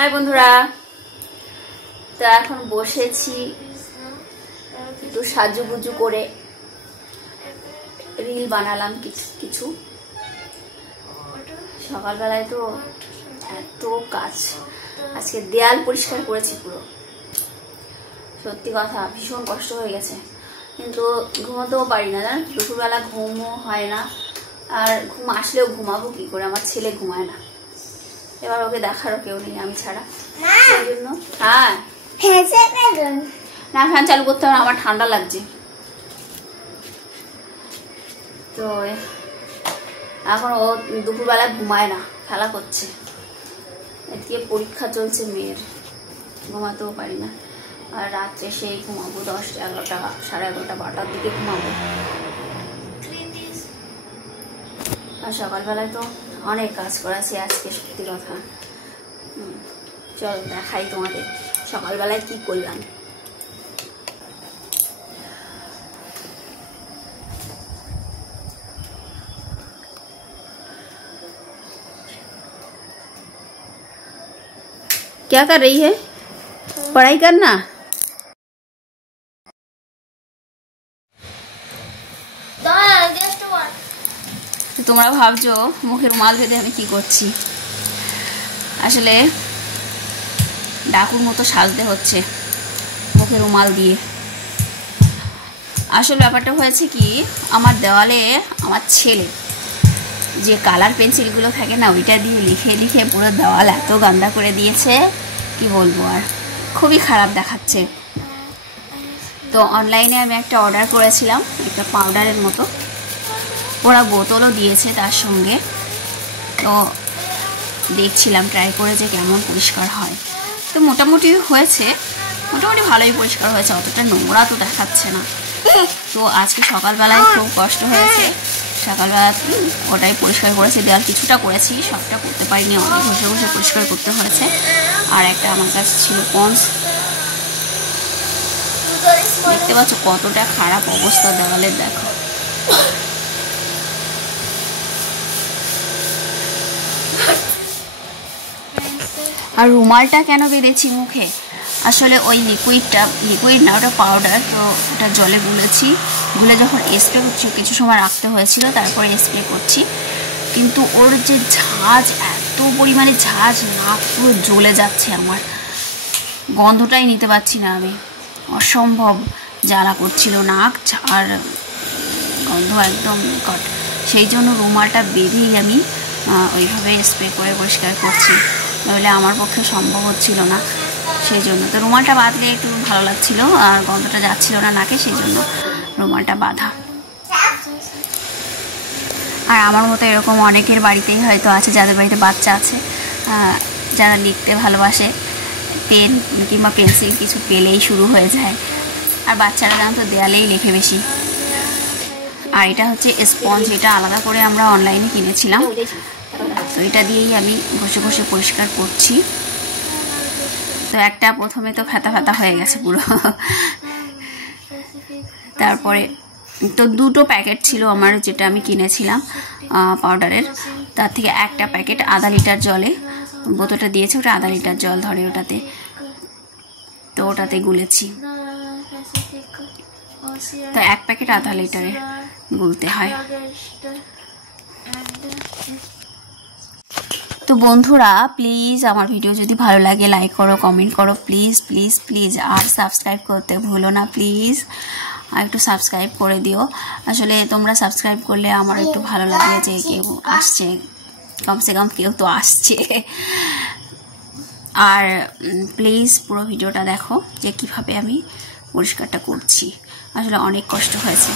High বন্ধুরা, তো এখন বসেছি একটু সাজুগুজু করে রিল বানালাম কিছু। সকালবেলায় তো এত কাজ, আজকে দেয়াল পরিষ্কার করেছি পুরো। সত্যি কথা ভীষণ কষ্ট হয়ে গেছে, কিন্তু ঘুমাতেও পারি না, জান। দুপুরবেলা ঘুমও হয় না, আর ঘুম আসলেও ঘুমাবো কি করে, আমার ছেলে ঘুমায় না। এবার ওকে দেখারও কেউ নেই আমি ছাড়া, সেই জন্য। হ্যাঁ না, ফ্যান চালু করতে হবে, আমার ঠান্ডা লাগছে। তো এখন ও দুপুরবেলা ঘুমায় না, খেলা করছে। এদিকে পরীক্ষা চলছে মেয়ের, ঘুমাতেও পারি না। আর রাত্রে সেই ঘুমাবো 10টা 11টা 11:30 12টার দিকে ঘুমাবো। আর সকালবেলায় তো অনেক কাজ করেছি আজকে, সত্যি কথা। চলো দেখাই তোমাদের সকালবেলায় কি করলাম। क्या कर रही है? पढ़ाई करना। তোমরা ভাবছো মুখে রুমাল বেঁধে আমি কি করছি, আসলে ডাকুর মতো সাজতে হচ্ছে মুখে রুমাল দিয়ে। আসল ব্যাপারটা হয়েছে কি, আমার দেওয়ালে আমার ছেলে যে কালার পেন্সিলগুলো থাকে না, ওইটা দিয়ে লিখে লিখে পুরো দেওয়াল এত গান্দা করে দিয়েছে, কি বলবো। আর খুবই খারাপ দেখাচ্ছে। তো অনলাইনে আমি একটা অর্ডার করেছিলাম, একটা পাউডারের মতো, ওরা বোতলও দিয়েছে তার সঙ্গে। তো দেখছিলাম ট্রাই করে যে কেমন পরিষ্কার হয়। তো মোটামুটি হয়েছে, মোটামুটি ভালোই পরিষ্কার হয়েছে, অতটা নোংরা তো দেখাচ্ছে না। তো আজকে সকালবেলায় খুব কষ্ট হয়েছে, সকালবেলা ওটাই পরিষ্কার করেছি। দেওয়াল কিছুটা করেছি, সবটা করতে পারিনি, অনেক ঘষে ঘষে পরিষ্কার করতে হয়েছে। আর একটা আমার কাছে ছিল পন্স। দেখতে পাচ্ছ কতটা খারাপ অবস্থা দেওয়ালের, দেখো। আর রুমালটা কেন বেঁধেছি মুখে, আসলে ওই লিকুইড না, ওটা পাউডার। তো ওটা জলে গুলে যখন স্প্রে করছি, কিছু সময় রাখতে হয়েছিল, তারপরে স্প্রে করছি। কিন্তু ওর যে ঝাঁজ, এত পরিমাণে ঝাঁজ, নাক পুরো জ্বলে যাচ্ছে আমার, গন্ধটাই নিতে পারছি না আমি, অসম্ভব জ্বালা করছিল নাক, আর গন্ধ একদম কট। সেই জন্য রুমালটা বেঁধেই আমি ওইভাবে স্প্রে করে পরিষ্কার করছি, নইলে আমার পক্ষে সম্ভব হচ্ছিল না। সেই জন্য তো রুমালটা বাঁধলে একটু ভালো লাগছিল, আর গন্ধটা যাচ্ছিল না নাকে, সেই জন্য রুমালটা বাঁধা। আর আমার মতো এরকম অনেকের বাড়িতেই হয়তো আছে, যাদের বাড়িতে বাচ্চা আছে, যারা লিখতে ভালোবাসে, পেন কিংবা পেন্সিল কিছু পেলেই শুরু হয়ে যায়। আর বাচ্চারা জানো তো দেয়ালেই লেখে বেশি। আর এটা হচ্ছে স্পঞ্জ, এটা আলাদা করে আমরা অনলাইনে কিনেছিলাম। তো এটা দিয়েই আমি ঘষে ঘষে পরিষ্কার করছি। তো একটা প্রথমে তো ফেতা ফেতা হয়ে গেছে পুরো। তারপরে তো দুটো প্যাকেট ছিল আমার, যেটা আমি কিনেছিলাম পাউডারের, তার থেকে একটা প্যাকেট আধা লিটার জলে, বোতলটা দিয়েছে ওটা আধা লিটার জল ধরে ওটাতে, তো ওটাতে গুলেছি। তো এক প্যাকেট আধা লিটারে গুলতে হয়। তো বন্ধুরা প্লিজ আমার ভিডিও যদি ভালো লাগে লাইক করো, কমেন্ট করো, প্লিজ প্লিজ প্লিজ। আর সাবস্ক্রাইব করতে ভুলো না প্লিজ, আর একটু সাবস্ক্রাইব করে দিও। আসলে তোমরা সাবস্ক্রাইব করলে আমার একটু ভালো লাগে যে কেউ আসছে, কমসে কম কেউ তো আসছে। আর প্লিজ পুরো ভিডিওটা দেখো যে কিভাবে আমি পরিষ্কারটা করছি, আসলে অনেক কষ্ট হয়েছে।